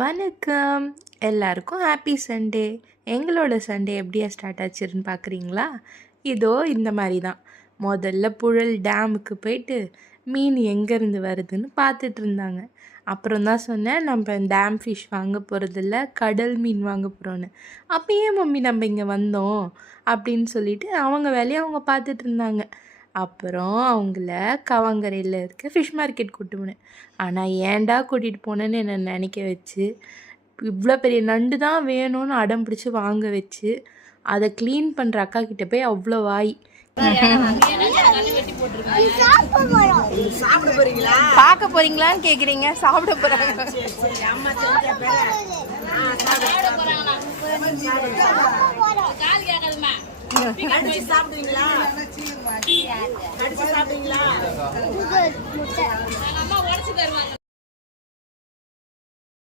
வணக்கம் எல்லாருக்கும் happy Sunday. எங்களோட சண்டே எப்படியா ஸ்டார்ட் ஆச்சுன்னு பார்க்குறீங்களா? இதோ இந்த மாதிரி தான். முதல்ல புழல் டேமுக்கு போயிட்டு மீன் எங்கேருந்து வருதுன்னு பார்த்துட்டு இருந்தாங்க. அப்புறம் தான் சொன்னேன், நம்ம டேம் ஃபிஷ் வாங்க போகிறதில்ல, கடல் மீன் வாங்க போகிறோன்னு. அப்போ ஏன் மம்மி நம்ம இங்கே வந்தோம் அப்படின்னு சொல்லிட்டு அவங்க வேலையை அவங்க பார்த்துட்டு இருந்தாங்க. அப்புறம் அவங்கள கவங்கரையில் இருக்க ஃபிஷ் மார்க்கெட் கூப்பிட்டு போனேன். ஆனால் ஏன்டா கூட்டிகிட்டு போனேன்னு என்னை நினைக்க வச்சு, இவ்வளோ பெரிய நண்டு தான் வேணும்னு அடம் பிடிச்சி வாங்க வச்சு, அதை க்ளீன் பண்ணுற அக்கா கிட்ட போய் அவ்வளோ வாய். பார்க்க போறீங்களான்னு கேக்குறீங்க, சாப்பிட போறாங்க. சாப்பிடுவீங்களா?